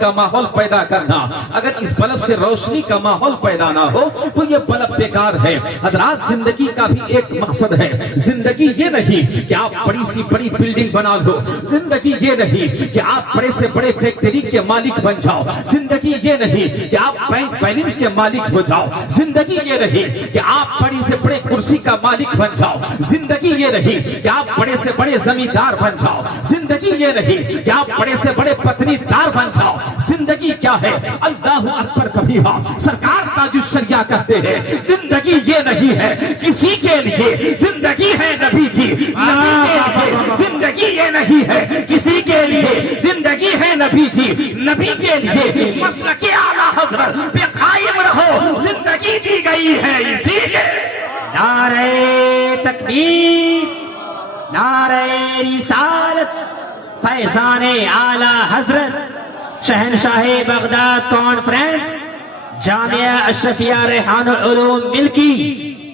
کا ماحول پیدا کرنا، اگر اس بلب سے روشنی کا ماحول پیدا نہ ہو تو یہ بلب بیکار ہے۔ حضرات زندگی کا بھی ایک مقصد ہے، زندگی یہ نہیں کہ آپ بڑی سی بڑی بلڈنگ بنا لو، زندگی یہ نہیں کہ آپ بڑے سے بڑے فیکٹری کے مالک بن جاؤ، زندگی یہ نہیں کہ آپ بینک بیلنس کے مالک ہو جاؤ، زندگی یہ نہیں کہ آپ بڑی سے بڑے کرسی کا مالک بن جاؤ، زندگی یہ نہیں کہ آپ بڑے سے بڑے زمیندار بن جاؤ، زندگی یہ نہیں کہ آپ بڑے سے بڑے پتنی دار بن جاؤ۔ زندگی کیا ہے؟ اللہ اکبر کبیرہ، سرکار تاج الشریعہ کہتے ہیں زندگی یہ نہیں ہے کسی کے لیے، زندگی ہے نبی کی، نبی کے لیے۔ زندگی یہ نہیں ہے کسی کے لیے، زندگی ہے نبی کی، نبی کے لیے۔ مسلک اعلیٰ حضرت پہ قائم رہو، زندگی دی گئی ہے اسی کے۔ نعرہ تکبیر، نعرہ رسالت، فیضان اعلی حضرت شہنشاہ بغداد کانفرنس جامعہ اشرفیہ ریحان العلوم ملکی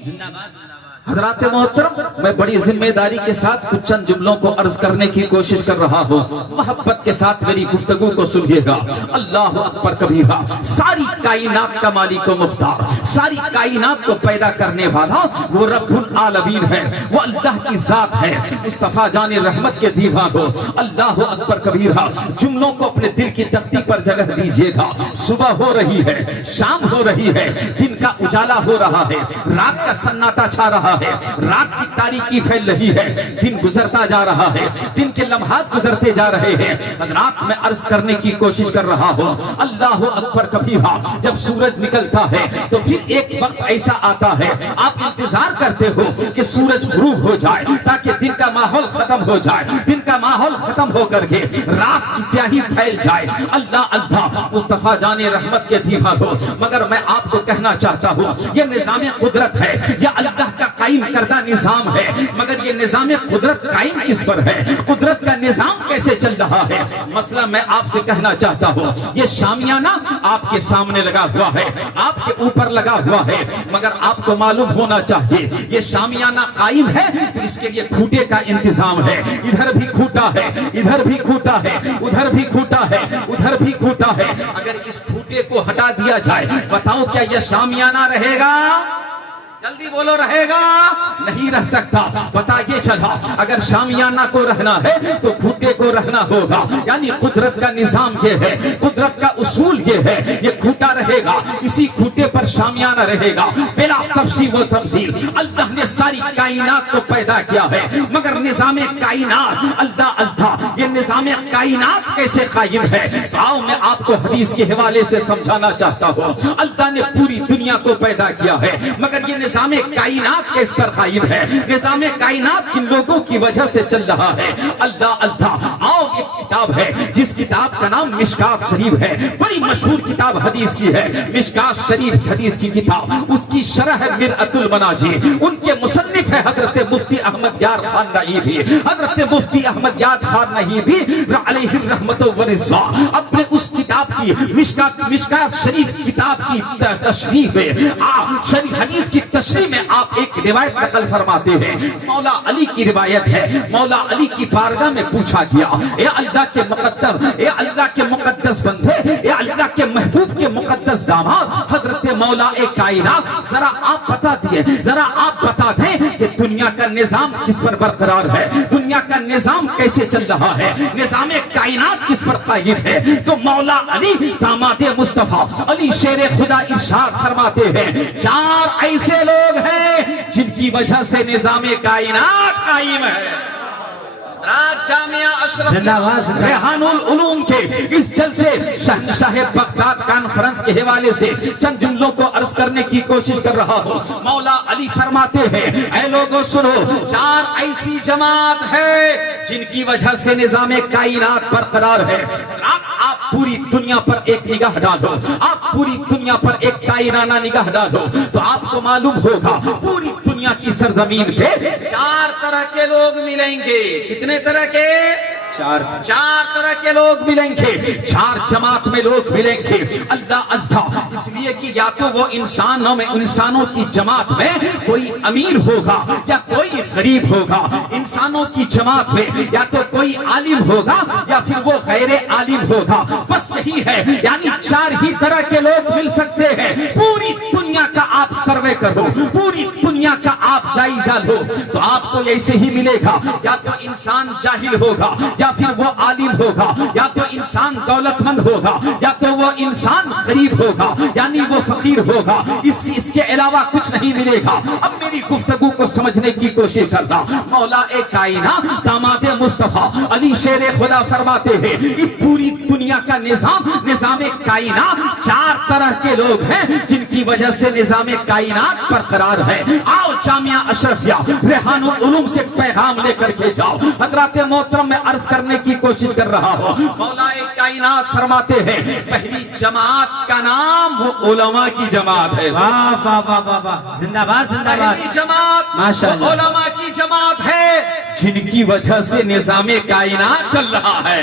زندہ باد۔ حضرات محترم، میں بڑی ذمہ داری کے ساتھ کچھ چند جملوں کو عرض کرنے کی کوشش کر رہا ہوں، محبت کے ساتھ میری گفتگو کو سنیے گا۔ اللہ اکبر کبیرہ، ساری کائنات کا مالک و مختار، ساری کائنات کو پیدا کرنے والا وہ رب العالمین ہے، وہ اللہ کی ذات ہے۔ مصطفیٰ جان رحمت کے دیوان ہو، اللہ اکبر کبیرہ، جملوں کو اپنے دل کی تختی پر جگہ دیجیے گا۔ صبح ہو رہی ہے، شام ہو رہی ہے، دن کا اجالا ہو رہا ہے، رات کا سناٹا چھا رہا ہے، رات کی تاریکی پھیل رہی ہے، دن گزرتا جا رہا ہے، دن کے لمحات گزرتے جا رہے ہیں۔ حضرات میں عرض کرنے کی کوشش کر رہا ہوں، اللہ اکبر کبیرہ، جب سورج نکلتا ہے تو پھر ایک وقت ایسا آتا ہے آپ انتظار کرتے ہو کہ سورج غروب ہو جائے تاکہ دن کا ماحول ختم ہو جائے، دن کا ماحول ختم ہو کر کے رات کی سیاہی پھیل جائے۔ اللہ اللہ، مصطفیٰ جان رحمت کے دیوان ہو، مگر میں آپ کو کہنا چاہتا ہوں یہ نظام قدرت ہے، یہ اللہ کا قائم کردہ نظام ہے، مگر یہ نظام قدرت قائم کس پر ہے؟ قدرت کا نظام کیسے چل رہا ہے؟ مسئلہ میں آپ سے کہنا چاہتا ہوں، یہ شامیانہ آپ کے سامنے لگا ہوا ہے، آپ کے اوپر لگا ہوا ہے، مگر آپ کو معلوم ہونا چاہیے یہ شامیانہ قائم ہے تو اس کے لیے کھوٹے کا انتظام ہے۔ ادھر بھی کھوٹا ہے، ادھر بھی کھوٹا ہے، ادھر بھی کھوٹا ہے، ادھر بھی کھوٹا ہے۔ اگر اس کھوٹے کو ہٹا دیا جائے، بتاؤ کیا یہ شامیانہ رہے گا؟ جلدی بولو، رہے گا؟ نہیں رہ سکتا۔ پتا یہ چلا اگر شامیانہ کو رہنا ہے تو کھوٹے کو رہنا ہوگا، یعنی قدرت کا نظام یہ ہے، قدرت کا اصول یہ ہے، یہ کھوٹا رہے گا، اسی کھوٹے پر شامیانہ رہے گا بلا تفصیل و تمثیل۔ اللہ نے ساری کائنات کو پیدا کیا ہے، مگر نظام کائنات، اللہ اللہ، یہ نظام کائنات کیسے قائم ہے؟ آؤ میں آپ کو حدیث کے حوالے سے سمجھانا چاہتا ہوں۔ اللہ نے پوری دنیا کو پیدا کیا ہے، مگر یہ نظام کائنات کس پر قائم ہے؟ نظام کائنات کن لوگوں کی وجہ سے چل رہا ہے؟ اللہ اللہ، آؤ ایک کتاب ہے جس کتاب کا نام مشکات شریف ہے، بڑی مشہور کتاب حدیث کی ہے، مشکات شریف حدیث کی کتاب، اس کی شرح ہے مرعت المناجی، ان کے مصنف ہے حضرت مفتی احمد یار خان نعیمی، حضرت مفتی احمد یار خان نعیمی علیہ الرحمت والرضوان اپنے اس کتاب کی مشکات شریف کتاب کی تشریح میں حدیث کی تشریح میں آپ ایک روایت نقل فرماتے ہیں، مولا علی کی روایت ہے، مولا علی کی بارگاہ میں پوچھا گیا، اے اللہ کے مقدس، اے اللہ کے مقدس بندے، اے اللہ کے محبوب کے مقدس داماد حضرت مولا کائنات، ذرا آپ بتا دیے، ذرا آپ بتا دیں کہ دنیا کا نظام کس پر برقرار ہے، دنیا کا نظام کیسے چل رہا ہے، نظام کائنات کس پر قائم ہے؟ تو مولا علی داماد مصطفیٰ علی شیر خدا ارشاد فرماتے ہیں، چار ایسے لوگ ہیں جن کی وجہ سے نظام کائنات قائم ہے۔ جامعہ اشرفیہ ریحان العلوم کے اس جلسے شہنشاہ بغداد کانفرنس کے حوالے سے چند جملوں کو عرض کرنے کی کوشش کر رہا ہوں۔ مولا علی فرماتے ہیں، اے لوگوں سنو، چار ایسی جماعت ہے جن کی وجہ سے نظام کائنات برقرار ہے۔ آپ پوری دنیا پر ایک نگاہ ڈالو، آپ پوری دنیا پر ایک کائنانہ نگاہ ڈالو تو آپ کو معلوم ہوگا پوری دنیا کی سرزمین پہ چار طرح کے لوگ ملیں گے۔ کتنے طرح کے؟ چار طرح کے لوگ ملیں گے، چار جماعت میں لوگ ملیں گے۔ اللہ اللہ، اس لیے لیے کہ یا تو وہ انسانوں کی جماعت میں کوئی امیر ہوگا یا کوئی غریب ہوگا، انسانوں کی جماعت میں یا تو کوئی عالم ہوگا یا پھر وہ غیر عالم ہوگا، بس یہی ہے، یعنی 4 ہی طرح کے لوگ مل سکتے ہیں۔ پوری دنیا کا آپ سروے کرو، پوری دنیا کا آپ جائزہ لو تو آپ کو ایسے ہی ملے گا، یا تو انسان جاہل ہوگا یا پھر وہ عالم ہوگا، یا تو انسان دولت مند ہوگا یا تو وہ انسان غریب ہوگا، یعنی وہ فقیر ہوگا، اس کے علاوہ کچھ نہیں ملے گا۔ اب میری گفتگو کو سمجھنے کی کوشش کرنا۔ مولا کائنات داماد مصطفیٰ علی شیر خدا فرماتے ہیں یہ پوری دنیا کا نظام کائنات 4 طرح کے لوگ ہیں جن کی وجہ سے نظام کائنات برقرار ہے۔ آؤ جامعہ اشرفیہ ریحان العلوم سے پیغام لے کر کے جاؤ۔ حضرات محترم میں عرض کرنے کی کوشش کر رہا ہوں، مولا کائنات فرماتے ہیں پہلی جماعت کا نام وہ علماء کی جماعت ہے۔ واہ واہ واہ واہ واہ، زندہ باد زندہ باد، پہلی جماعت ماشاءاللہ، وہ علماء کی جماعت ہے جن کی وجہ سے نظام کائنات چل رہا ہے،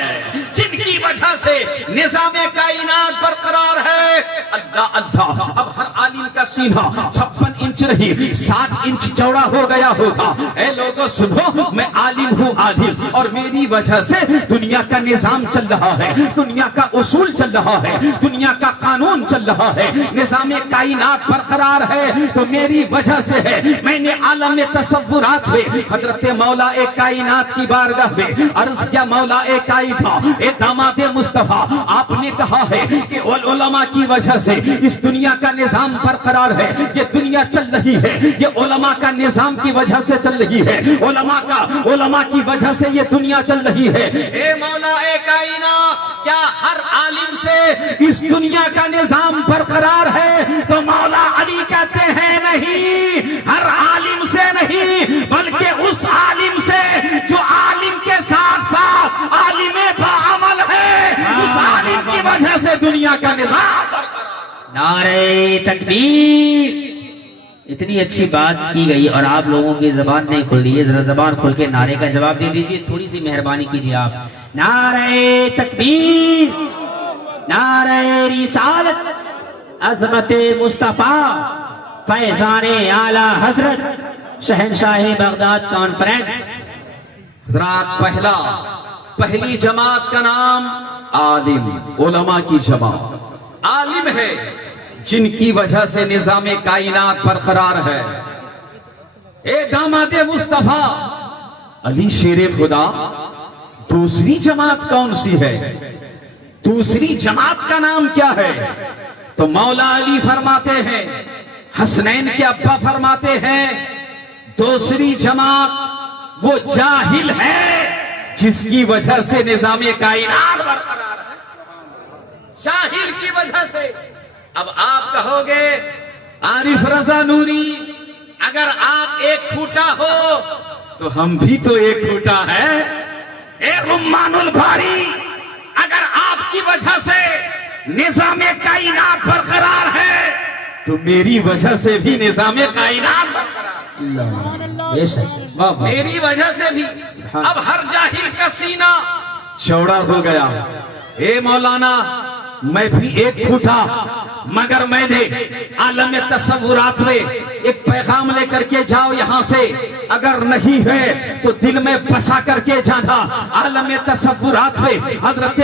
جن کی وجہ سے نظام کائنات برقرار ہے۔ اللہ اللہ، اب ہر عالم کا سینہ 56 انچ نہیں 60 انچ چوڑا ہو گیا ہوگا۔ اے لوگوں سنو، میں عالم ہوں عادل، اور میری وجہ سے دنیا کا نظام چل رہا ہے، دنیا کا اصول چل رہا ہے، دنیا کا قانون چل رہا ہے، نظام کائنات برقرار ہے تو میری وجہ سے ہے۔ میں نے عالم تصورات میں حضرت مولا کائنات کی بارگاہ میں عرض کیا، مولا کائنات اے داماد مصطفیٰ، آپ نے کہا ہے کہ علماء کی وجہ سے اس دنیا کا نظام برقرار ہے، یہ دنیا چل رہی ہے، یہ علماء کا نظام کی وجہ سے چل رہی ہے، علماء کی وجہ سے یہ دنیا چل رہی ہے۔ اے مولا کائنات، کیا ہر عالم سے اس دنیا کا نظام برقرار ہے؟ تو مولا علی کہتے ہیں نہیں، ہر عالم سے نہیں، بلکہ اس عالم سے جو عالم کے ساتھ ساتھ عالم باعمل ہے، اس عالم کی وجہ سے دنیا کا نظام برقرار۔ نعرہ تکبیر۔ اتنی اچھی بات کی گئی اور آپ لوگوں کی زبان نہیں کھل رہی ہے، ذرا زبان کھل کے نعرے کا جواب دے دیجئے، تھوڑی سی مہربانی کیجئے آپ۔ نعرہ تکبیر، نعرہ رسالت، عظمت مصطفیٰ، فیضان اعلی حضرت شہنشاہ بغداد کانفرنس۔ حضرات، پہلی جماعت کا نام عالم، علماء کی جماعت، عالم ہے جن کی وجہ سے نظام کائنات برقرار ہے۔ اے داماد مصطفیٰ علی شیر خدا، دوسری جماعت کون سی ہے؟ دوسری جماعت کا نام کیا ہے؟ تو مولا علی فرماتے ہیں، حسنین کے ابا فرماتے ہیں، دوسری جماعت وہ جاہل ہے جس کی وجہ سے نظام کائنات برقرار ہے، جاہل کی وجہ سے۔ اب آپ کہو گے عارف رضا نوری، اگر آپ ایک کھوٹا ہو تو ہم بھی تو ایک کھوٹا ہے۔ اے رمان الباری، اگر آپ کی وجہ سے نظام کائنات برقرار ہے تو میری وجہ سے بھی نظام کائنات برقرار ہے، میری وجہ سے بھی۔ اب ہر جاہل کا سینہ چوڑا ہو گیا۔ اے مولانا، میں بھی ایک کھوٹا، مگر میں نے عالم تصورات میں ایک پیغام لے کر کے جاؤ یہاں سے، اگر نہیں ہے تو دل میں بسا کر کے جانا۔ عالم تصورات میں حضرت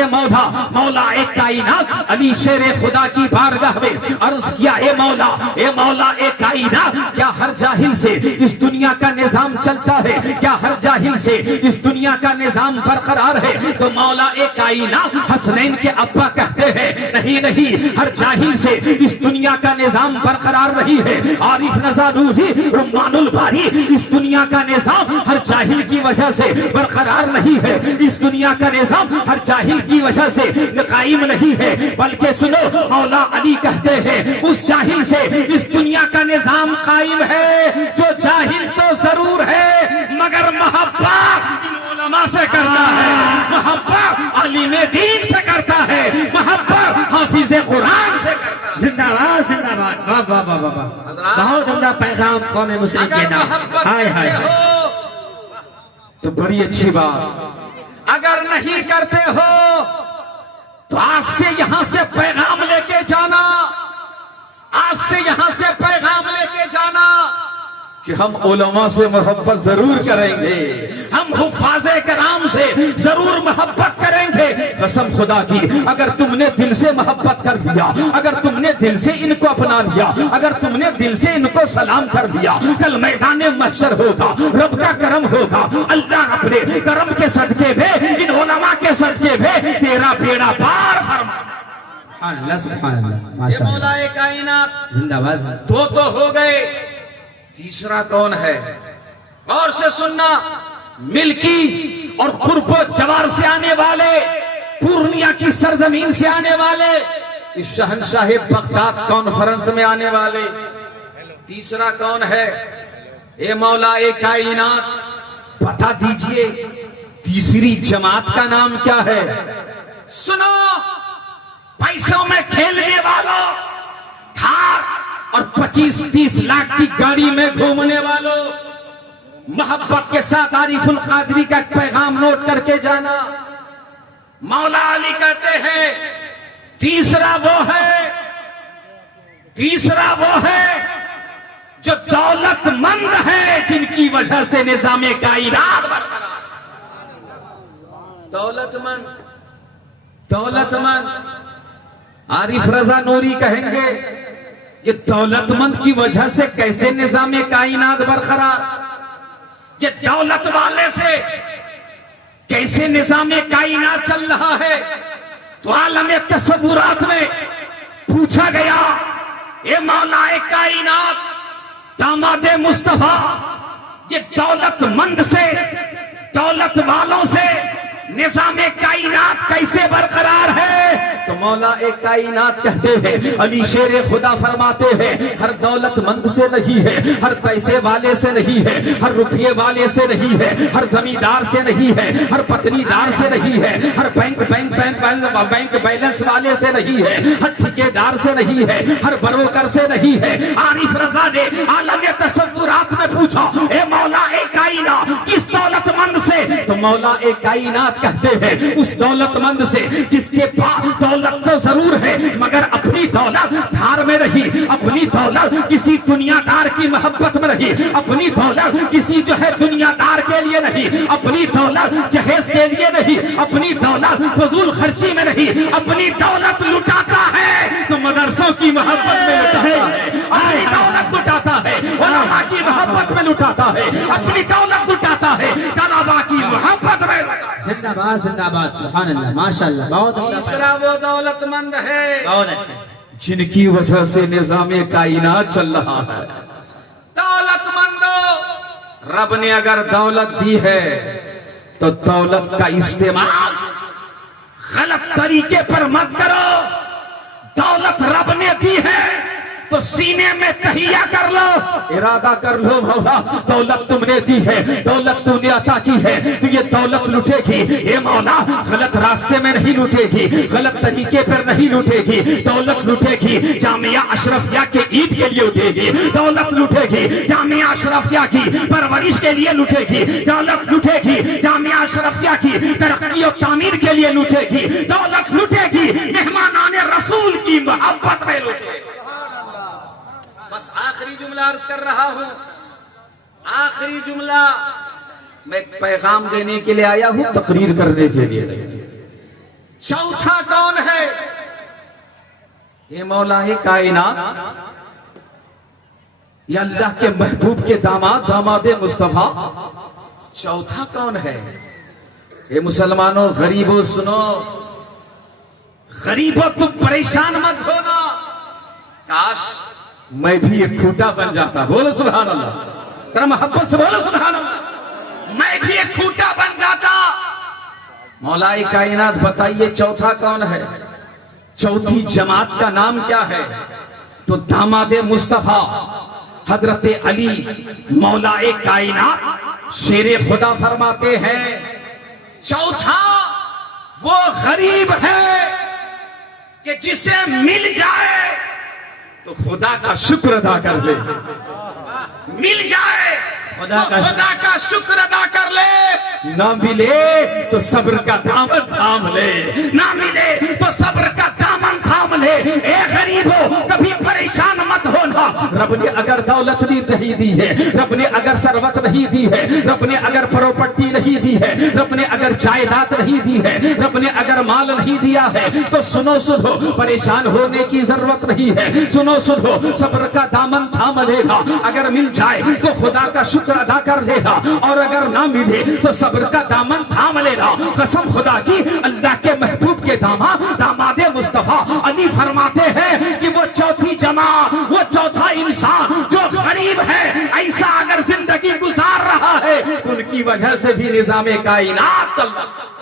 مولا کائنات علی شیر خدا کی بارگاہ میں عرض کیا، اے مولا کائنات، کیا ہر جاہل سے اس دنیا کا نظام چلتا ہے؟ کیا ہر جاہل سے اس دنیا کا نظام برقرار ہے؟ تو مولا کائنات حسنین کے ابا کہتے ہیں، نہیں، ہر جاہل سے اس دنیا کا نظام برقرار نہیں ہے۔ عارف رضا نوری، رمان الباری، اس دنیا کا نظام ہر جاہل کی وجہ سے برقرار نہیں ہے، اس دنیا کا نظام ہر جاہل کی وجہ سے قائم نہیں ہے، بلکہ سنو، مولا علی کہتے ہیں اس جاہل سے اس دنیا کا نظام قائم ہے جو جاہل تو ضرور ہے مگر محبت علماء سے کرتا ہے، محبت عالم دین سے کرتا ہے، محبت حافظ قرآن سے کرتا ہے۔ زندہ باد زندہ باد، واہ واہ واہ واہ، بہت عمدہ پیغام قوم مسلم کے اگر نام۔ محبت ہائے ہائے کرتے ہو تو بڑی اچھی بات، اگر نہیں کرتے ہو تو آج سے یہاں سے پیغام لے کے جانا، کہ ہم علماء سے محبت ضرور کریں گے, ہم حفاظ کرام سے ضرور محبت کریں گے. قسم خدا کی, اگر تم نے دل سے محبت کر دیا, اگر تم نے دل سے ان کو اپنا لیا, اگر تم نے دل سے ان کو سلام کر دیا, کل میدان محشر ہوگا, رب کا کرم ہوگا. اللہ اپنے کرم کے صدقے میں, ان علماء کے صدقے میں تیرا بیڑا پار فرما. سبحان اللہ سبحان اللہ ماشاء اللہ. مولا کائنات زندہ باز. دو تو ہو گئے, تیسرا کون ہے؟ غور سے سننا. ملکی اور قرب و جوار سے آنے والے, پورنیہ کی سرزمین سے آنے والے, اس شہنشاہ بغداد کانفرنس میں آنے والے. تیسرا کون ہے؟ اے مولا کائنات بتا دیجئے تیسری جماعت کا نام کیا ہے؟ سنو, پیسوں میں کھیلنے والوں, تھار اور 25-30 لاکھ کی گاڑی میں گھومنے والوں, محبت کے ساتھ عارف القادری کا پیغام نوٹ کر کے جانا. مولا علی کہتے ہیں تیسرا وہ ہے جو دولت مند ہے, جن کی وجہ سے نظام کائنات برقرار. دولت مند عارف رضا نوری کہیں گے کہ دولت مند کی وجہ سے کیسے نظام کائنات برقرار, یہ دولت والے سے کیسے نظام کائنات چل رہا ہے. تو عالم تصورات میں پوچھا گیا, اے مولا کائنات داماد مصطفیٰ, یہ دولت مند سے, دولت والوں سے نظام کائنات کیسے برقرار ہے؟ تو مولا کائنات کہتے ہیں, علی شیر خدا فرماتے ہیں, ہر دولت مند سے نہیں ہے, ہر پیسے والے سے نہیں ہے, ہر روپیے والے سے نہیں ہے, ہر زمیندار سے نہیں ہے, ہر پتنی دار سے نہیں ہے, ہر بینک بیلنس والے سے نہیں ہے, ہر ٹھیکیدار سے نہیں ہے, ہر بروکر سے نہیں ہے. عارف رضا نے عالم تصورات میں پوچھا, اے مولا کائنات کس دولت مند سے؟ تو مولا کائنات کہتے ہیں اس دولت مند سے جس کے پاس دولت تو ضرور ہے مگر اپنی دولت دھار میں رہی, اپنی دولت کسی دنیا دار کی محبت میں رہی, اپنی دولت کسی جو ہے دنیا دار کے لیے نہیں, اپنی دولت جہیز کے لیے نہیں, اپنی دولت فضول خرچی میں نہیں, اپنی دولت لٹاتا ہے تو مدرسوں کی محبت میں لٹاتا ہے, اپنی دولت لٹاتا ہے, علماء کی محبت میں لٹاتا ہے, اپنی دولت لٹاتا ہے, طلباء کی محبت میں. زندہ باد زندہ باد سبحان اللہ ماشاء اللہ. بہت تیسرا وہ دولت مند ہے, بہت اچھا, جن کی وجہ سے نظام کائنات چل رہا ہے. دولت مندو, رب نے اگر دولت دی ہے تو دولت کا استعمال غلط طریقے پر مت کرو. دولت رب نے دی ہے تو سینے میں تہیا کر لو, ارادہ کر لو مولا دولت تم نے دی ہے, دولت تم نے عطا کی ہے, تو یہ دولت لٹے گی اے مولا غلط راستے میں نہیں لٹے گی, غلط طریقے پر نہیں لٹے گی. دولت لٹے گی جامعہ اشرفیہ کے عید کے لیے لٹے گی, دولت لٹے گی جامعہ اشرفیہ کی پرورش کے لیے لٹے گی, دولت لٹے گی جامعہ اشرفیہ کی ترقی و تعمیر کے لیے لٹے گی, دولت لٹے گی مہمانان رسول کی محبت میں لٹے گی. بس آخری جملہ عرض کر رہا ہوں, آخری جملہ. میں پیغام دینے کے لیے آیا ہوں, تقریر کرنے کے لیے نہیں. چوتھا کون ہے؟ یہ مولا کائنات, یہ اللہ کے محبوب کے داماد, داماد مصطفیٰ. چوتھا کون ہے؟ یہ مسلمانوں غریبوں سنو, غریبوں تم پریشان مت ہونا. کاش میں بھی ایک کھوٹا بن جاتا. بولو سبحان اللہ, ترا محبت سے بولو سبحان اللہ. میں بھی ایک کھوٹا بن جاتا. مولا کائنات بتائیے چوتھا کون ہے؟ چوتھی جماعت کا نام کیا ہے؟ تو داماد مصطفیٰ حضرت علی مولا کائنات شیر خدا فرماتے ہیں چوتھا وہ غریب ہے کہ جسے مل جائے تو خدا کا شکر ادا کر لے. مل جائے خدا کا شکر ادا کر لے, نہ ملے تو صبر کا دامن تھام لے, نہ ملے تو صبر کا دامن تھام لے. اے غریبو کبھی پریشان مت ہونا, اللہ رب نے اگر دولت نہیں دی ہے, رب نے اگر ثروت نہیں دی ہے, رب نے اگر پراپرٹی نہیں دی ہے, رب نے اگر جائیداد نہیں دی ہے, رب نے اگر مال نہیں دیا ہے, تو سنو پریشان ہونے کی ضرورت نہیں ہے. سنو صبر کا دامن تھام لے گا. اگر مل جائے تو خدا کا شکر ادا کر لے گا, اور اگر نہ ملے تو صبر کا دامن تھام لے گا. قسم خدا کی, اللہ کے محبوب کے داماد مصطفیٰ علی فرماتے ہیں کہ وہ چوتھی جمع, وہ چوتھا انسان جو غریب ہے, ایسا اگر زندگی گزار رہا ہے تو ان کی وجہ سے بھی نظام کائنات چل رہا ہے.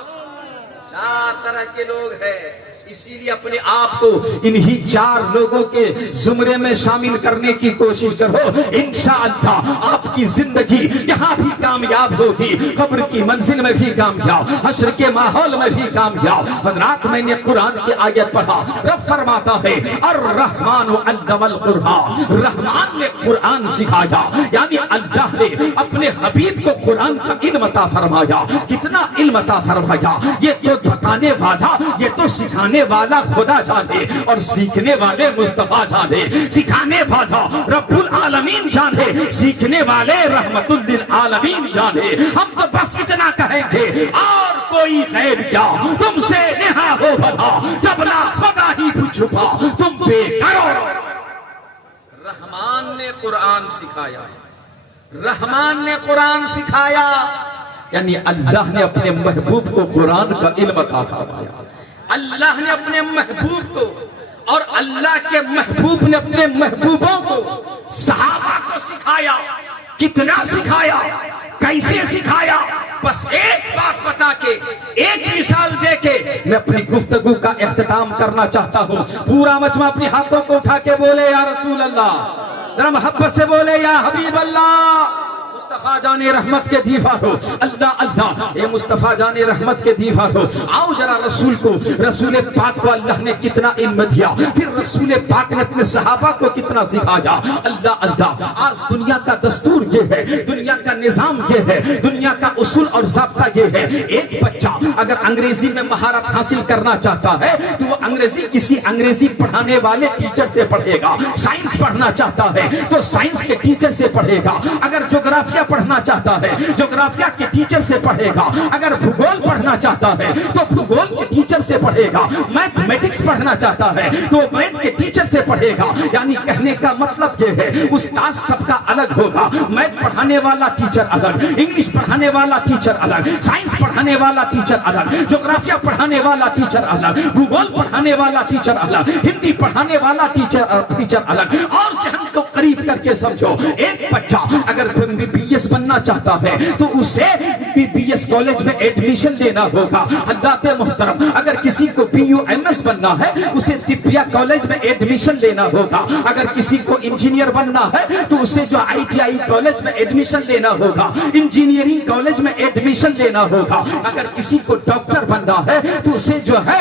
4 طرح کے لوگ ہیں, اسی لیے اپنے آپ کو انہی 4 لوگوں کے زمرے میں شامل کرنے کی کوشش کرو. انشاءاللہ آپ کی زندگی یہاں بھی کامیاب ہوگی, قبر کی منزل میں بھی کامیاب, حشر کے ماحول میں بھی کامیاب. حضرات میں نے قرآن کی آیت پڑھا, رب فرماتا ہے الرحمن علم القرآن, رحمان نے قرآن سکھایا, یعنی اللہ نے اپنے حبیب کو قرآن کا علم عطا فرمایا. کتنا علم عطا فرمایا, یہ تو بتانے والا, یہ تو سکھانے والا خدا جانے, اور سیکھنے والے مصطفیٰ جانے. سکھانے والا رب العالمین جانے, سیکھنے والے رحمت للعالمین جانے. ہم تو بس اتنا کہیں گے, اور کوئی غیر کیا تم سے نہا ہو بھلا, جب نہ خدا ہی چھپا تم بے کرو. رحمان نے قرآن سکھایا, رحمان نے قرآن سکھایا, یعنی اللہ نے اپنے محبوب کو قرآن کا علم عطا فرمایا. اللہ نے اپنے محبوب کو, اور اللہ کے محبوب نے اپنے محبوبوں کو, صحابہ کو سکھایا. کتنا سکھایا, کیسے سکھایا؟ بس ایک بات بتا کے, ایک مثال دے کے میں اپنی گفتگو کا اختتام کرنا چاہتا ہوں. پورا مجمع اپنے ہاتھوں کو اٹھا کے بولے یا رسول اللہ, ذرا محبت سے بولے یا حبیب اللہ. مصطفیٰ جان رحمت کے دیوار ہو, اللہ اللہ, اے مصطفیٰ جان رحمت کے دیوار ہو. آؤ ذرا رسول کو, رسول پاک کو اللہ نے کتنا علم دیا, پھر رسول پاک نے اپنے صحابہ کو کتنا سکھایا. اللہ اللہ, آج دنیا کا دستور یہ ہے, دنیا کا نظام یہ ہے, دنیا کا اصول اور ضابطہ یہ ہے. ایک بچہ اگر انگریزی میں مہارت حاصل کرنا چاہتا ہے تو وہ انگریزی کسی انگریزی پڑھانے والے ٹیچر سے پڑھے گا. سائنس پڑھنا چاہتا ہے تو سائنس کے ٹیچر سے پڑھے گا. اگر جغرافیہ پڑھنا چاہتا ہے جغرافیہ کے ٹیچر سے پڑھے گا. اگر بھگول پڑھنا چاہتا ہے تو بھگول کے ٹیچر سے پڑھے گا. میتھمیٹکس پڑھنا چاہتا ہے تو میتھ کے ٹیچر سے پڑھے گا. یعنی کہنے کا مطلب یہ ہے, استاد سب کا الگ ہوگا. میتھ پڑھانے والا ٹیچر الگ, انگلش پڑھانے والا ٹیچر الگ, سائنس پڑھانے والا ٹیچر الگ, جغرافیہ پڑھانے والا ٹیچر الگ, بھگول پڑھانے والا ٹیچر الگ, ہندی پڑھانے والا ٹیچر الگ. اور ذہن کو قریب کر کے سمجھو, ایک بچہ اگر BBS بننا چاہتا ہے تو اسے BBS کالج میں ایڈمیشن لینا ہوگا. حضرات محترم, اگر کسی کو BUMS بننا ہے اسے طبیہ کالج میں ایڈمیشن لینا ہوگا. اگر کسی کو انجینئر بننا ہے تو اسے جو ITI کالج میں ایڈمیشن لینا ہوگا, انجینئرنگ کالج میں ایڈمیشن لینا ہوگا. اگر کسی کو ڈاکٹر بننا ہے تو اسے جو ہے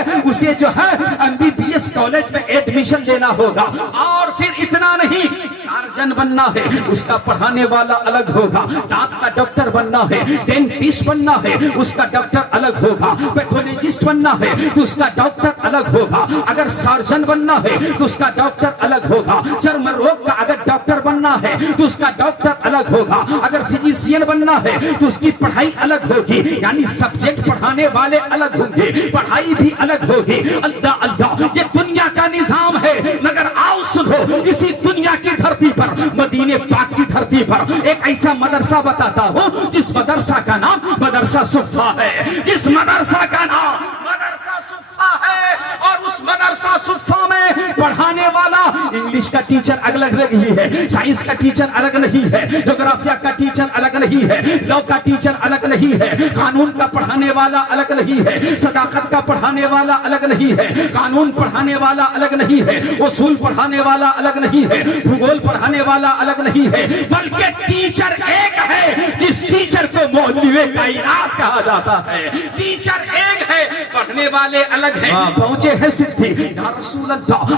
MBBS کالج میں ایڈمیشن لینا ہوگا. اور پھر اتنا نہیں, سرجن بننا ہے اس کا پڑھانے والا الگ ہوگا. دانت کا ڈاکٹر بننا ہے, ڈینٹسٹ بننا ہے, اس کا ڈاکٹر الگ ہوگا. پیتھولوجسٹ بننا ہے تو اس کا ڈاکٹر الگ ہوگا. اگر سرجن بننا ہے تو اس کا ڈاکٹر الگ ہوگا. چرم روگ کا اگر ڈاکٹر بننا ہے تو اس کا ڈاکٹر الگ ہوگا. اگر فزیشین بننا ہے تو اس کی پڑھائی الگ ہوگی. یعنی سبجیکٹ پڑھانے والے الگ ہوں گے, پڑھائی بھی الگ ہوگی. اللہ اللہ, یہ دنیا کا نظام ہے. مگر آؤ سنو, اسی دنیا کی دھرتی پر, مدینے پاک کی دھرتی پر ایک ایسا مدرسہ بتاتا ہوں جس مدرسہ کا نام مدرسہ صفا ہے. جس مدرسہ کا نام مدرسہ صفا ہے, اور اس مدرسہ صفا میں پڑھانے والا انگلش کا ٹیچر الگ نہیں ہے, سائنس کا ٹیچر الگ نہیں ہے, جغرافیہ کا ٹیچر الگ نہیں ہے, لاء کا ٹیچر الگ نہیں ہے, قانون کا پڑھانے والا الگ نہیں ہے, صداقت کا پڑھانے والا الگ نہیں ہے, قانون پڑھانے والا الگ نہیں ہے, اصول پڑھانے والا الگ نہیں ہے, بھگول پڑھانے والا الگ نہیں ہے, بلکہ ٹیچر ایک ہے جس ٹیچر کو مولوی کائنات کہا جاتا ہے. ٹیچر ایک ہے, پڑھنے والے الگ ہیں. پہنچے ہیں صدیق, یا رسول اللہ